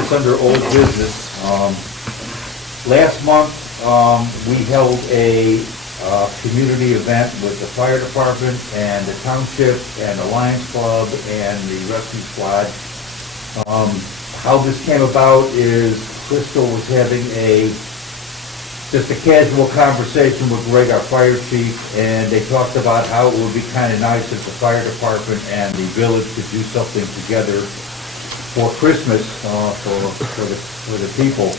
this under old business. Last month, we held a community event with the fire department and the township and the Lions Club and the rescue squad. How this came about is Crystal was having just a casual conversation with Greg, our fire chief, and they talked about how it would be kind of nice if the fire department and the village could do something together for Christmas for the people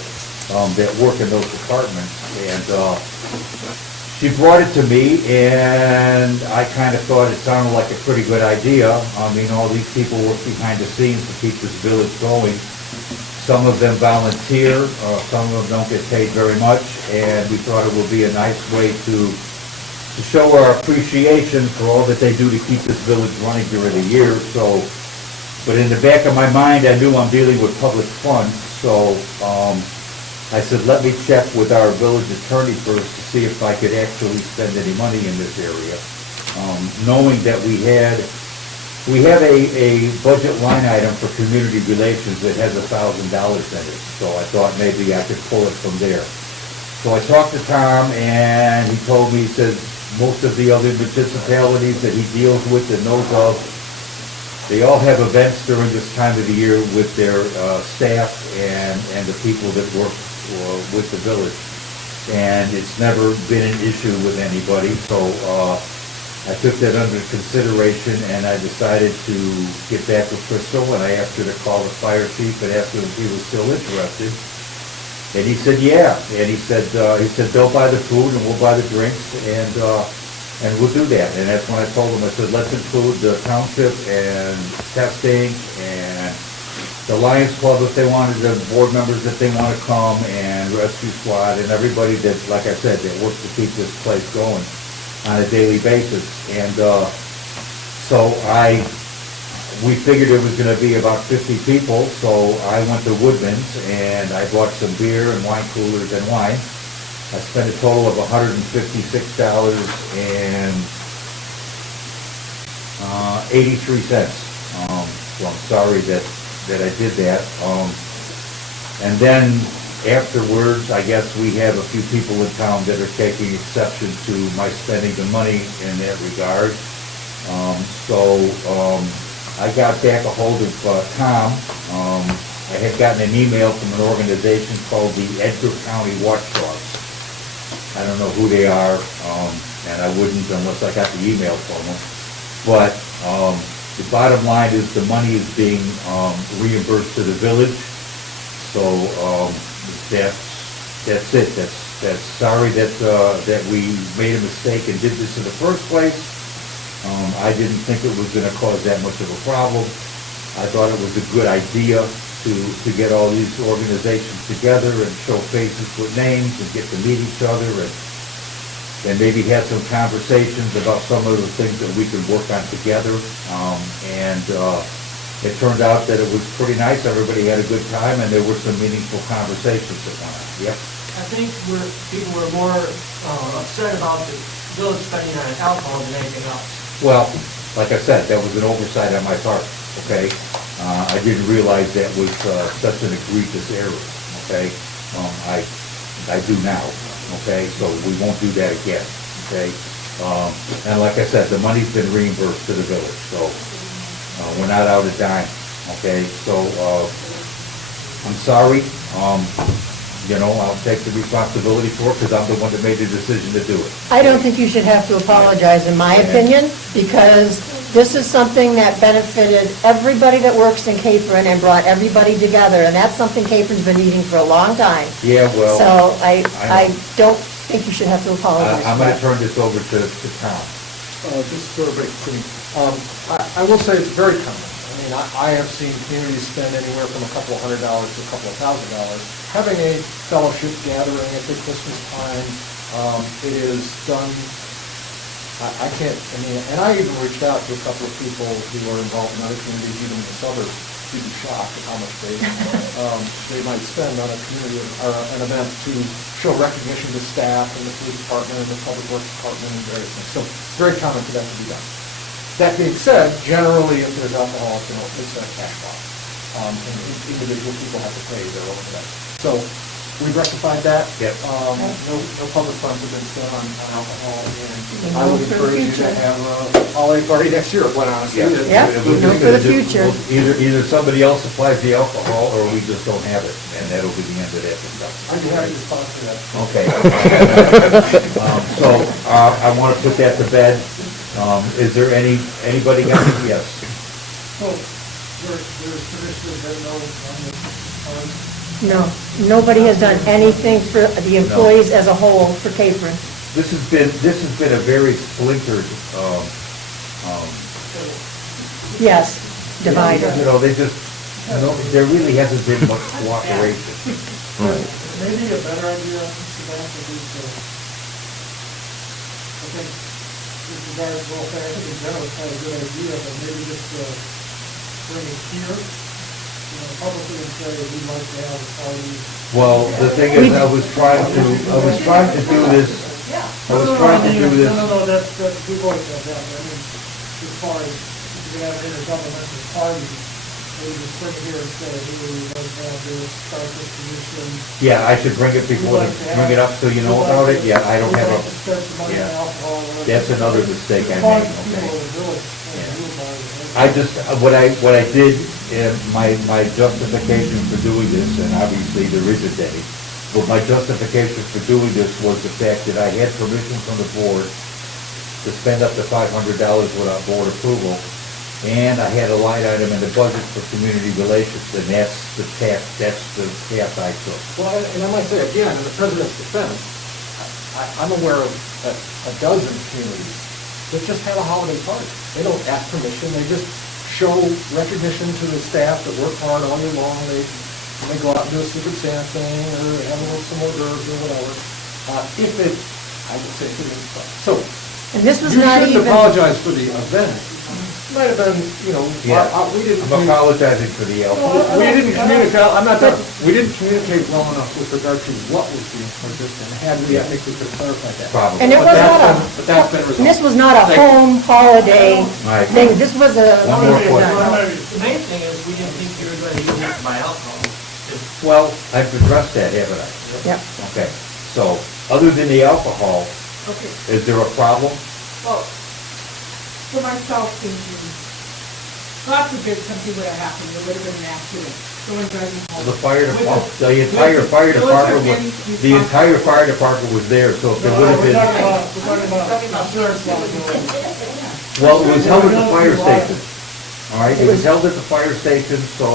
that work in those departments. And she brought it to me, and I kind of thought it sounded like a pretty good idea. I mean, all these people work behind the scenes to keep this village going. Some of them volunteer, some of them don't get paid very much, and we thought it would be a nice way to show our appreciation for all that they do to keep this village running during the year. So, but in the back of my mind, I knew I'm dealing with public funds, so I said, let me check with our village attorney first to see if I could actually spend any money in this area. Knowing that we have a budget line item for community relations that has $1,000 in it, so I thought maybe I could pull it from there. So I talked to Tom, and he told me, he said, most of the other municipalities that he deals with and knows of, they all have events during this time of the year with their staff and the people that work with the village. And it's never been an issue with anybody, so I took that under consideration, and I decided to get back with Crystal, and I asked her to call the fire chief and ask him if he was still interested. And he said, yeah. And he said they'll buy the food and we'll buy the drinks, and we'll do that. And that's when I told him, I said, let's include the township and testing and the Lions Club if they wanted, the board members if they want to come, and rescue squad and everybody that, like I said, that works to keep this place going on a daily basis. And so we figured it was going to be about 50 people, so I went to Woodman's and I bought some beer and wine coolers and wine. I spent a total of $156 and 83 cents. So I'm sorry that I did that. And then afterwards, I guess we have a few people in town that are taking exception to my spending the money in that regard. I got back a hold of Tom. I had gotten an email from an organization called the Edgar County Watchdogs. I don't know who they are, and I wouldn't unless I got the email from them. But the bottom line is the money is being reimbursed to the village. So that's it. That's sorry that we made a mistake and did this in the first place. I didn't think it was going to cause that much of a problem. I thought it was a good idea to get all these organizations together and show faces with names and get to meet each other and maybe have some conversations about some of the things that we can work on together. It turned out that it was pretty nice. Everybody had a good time, and there were some meaningful conversations that went on. Yep. I think people were more upset about the village spending on alcohol than anything else. Well, like I said, that was an oversight on my part, okay? I didn't realize that was such an egregious error, okay? I do now, okay? So we won't do that again, okay? And like I said, the money's been reimbursed to the village, so we're not out a dime, okay? So I'm sorry. I'll take the responsibility for it because I'm the one that made the decision to do it. I don't think you should have to apologize, in my opinion, because this is something that benefited everybody that works in Capron and brought everybody together, and that's something Capron's been needing for a long time. Yeah, well. So I don't think you should have to apologize. I'm going to turn this over to Tom. Just so everybody can, I will say it's very common. I mean, I have seen communities spend anywhere from a couple of $100 to a couple of $1,000. Having a fellowship gathering at the Christmas time, it is done. And I even reached out to a couple of people who are involved in other communities, even in the suburbs. You'd be shocked at how much they might spend on a community or an event to show recognition to staff and the police department and the public works department and various things. So it's very common for that to be done. That being said, generally, if there's alcohol, it's a cash box. and individual people have to pay their own event. So we've rectified that. Yep. No public funds have been spent on alcohol, and I No, would for the encourage you to future. have a holiday party next year, quite honestly. Yeah. We're No, just for the gonna do- future. Either somebody else supplies the alcohol, or we just don't have it, and that'll be the end of that discussion. I'd be happy to sponsor that. Okay. So, I want to put that to bed. Is there anybody got it? Yes. So, there's commissioners that know on this, No, nobody has done anything for the employees as a whole for Capron. This has been a very splintered, Yes, divided. you know, there really hasn't been much cooperation. maybe a better idea, Sebastian, is I think with regards to welfare, I think in general it's probably a good idea, but maybe just bring it here, publicly and say, we'd like to have a party. Well, the thing is, I was trying to do this, No, that's, we've always done that, I mean, as far as, if you're gonna have an intergovernmental party, maybe just bring it here and say, hey, we'd like to have this, start this commission. yeah, I should bring it bring it up so you know about it. Yeah, I don't have We'd like to spend some money on yeah. alcohol. or That's whatever. another mistake I Fund made, people okay? in the village, Yeah. do about it. I just, what I did, my justification for doing this, and obviously there isn't any, but my justification for doing this was the fact that I had permission from the board to spend up to $500 without board approval, and I had a line item in the budget for community relations, and that's the path I took. Well, and I might say again, in the president's defense, I'm aware of a dozen communities that just have a holiday party. They don't ask permission, they just show recognition to the staff that work hard all year long. They go out and do a Secret Santa thing, or have some hors d'oeuvres or whatever. If it, I would say, so. And this was You not shouldn't even, apologize for the event. Might have been, Yeah, we didn't. I'm apologizing for the alcohol. We didn't communicate, I'm not done. We didn't communicate well enough with regard to what was being purchased, and had we, I think we could have clarified that. Probably. and it But was that's not been- but that's been a, resolved. this was not a Thank you. home holiday Right. thing. This was a. One more question. The main thing is, we didn't think you were going to use it to buy alcohol. Well, I've addressed that, haven't I? Yep. Okay, so, other than the alcohol, Okay, is there a problem? well, for myself thinking, God forbid something would have happened, there would have been an accident, someone driving home. The fire With department, the- the entire with fire the department, military the entire fire department was there, so if there would have We're been, talking about insurance liability. well, it was held at the fire station. All right, it was held at the fire station, so,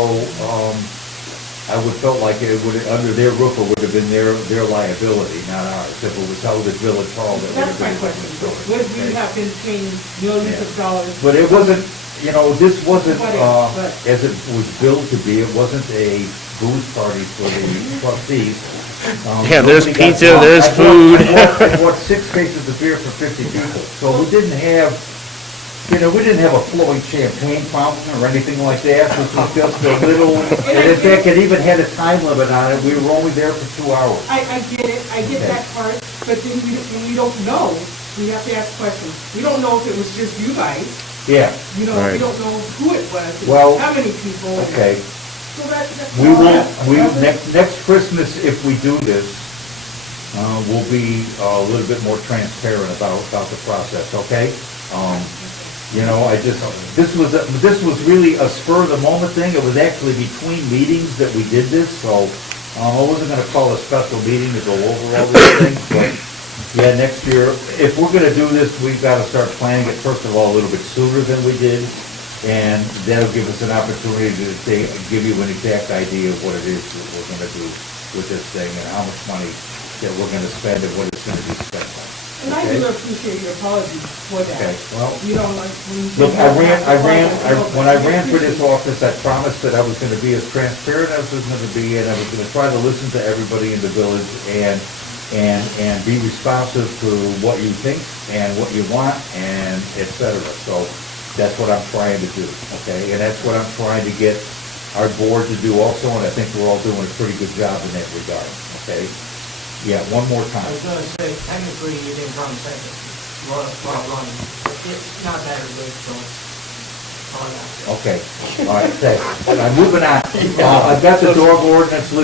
I would felt like it would, under their roof, it would have been their liability, not ours. If it was held at Village Hall, that would have That's my been. question, would we have been paying millions of dollars? But it wasn't, this wasn't, But- as it was billed to be, it wasn't a booze party for the trustees. Yeah, there's Nobody got pizza, drunk. there's I bought- food. I bought 6 cases of beer for 50 people, so we didn't have, we didn't have a flowing champagne fountain or anything like that. This was just a little, and in fact, it even had a time limit on it. We were only there for 2 hours. I get it, I get that part, but then we don't know, we have to ask questions. We don't know if it was just you guys, Yeah, we Right. don't know who it was, Well, how many people. okay. So that's We all will, that. next Christmas, if we do this, we'll be a little bit more transparent about the process, okay? This was really a spur of the moment thing. It was actually between meetings that we did this, so, I wasn't gonna call a special meeting to go over all these things, but, yeah, next year, if we're gonna do this, we've gotta start planning it, first of all, a little bit sooner than we did, and that'll give us an opportunity to give you an exact idea of what it is that we're gonna do with this thing, and how much money that we're gonna spend, and what it's gonna be spent on. And I Okay? do appreciate your apology for that. Okay, well, You know, like, when you. look, when I ran for this. this office, I promised that I was gonna be as transparent as I was gonna be, and I was gonna try to listen to everybody in the village, and be responsive to what you think, and what you want, and et cetera. So, that's what I'm trying to do, okay? And that's what I'm trying to get our board to do also, and I think we're all doing a pretty good job in that regard, okay? Yeah, one more I time. was gonna say, technically, you didn't come second. Well, it's not that good, so. contact. Okay, all right, thanks. Moving on. I've got the dog ordinance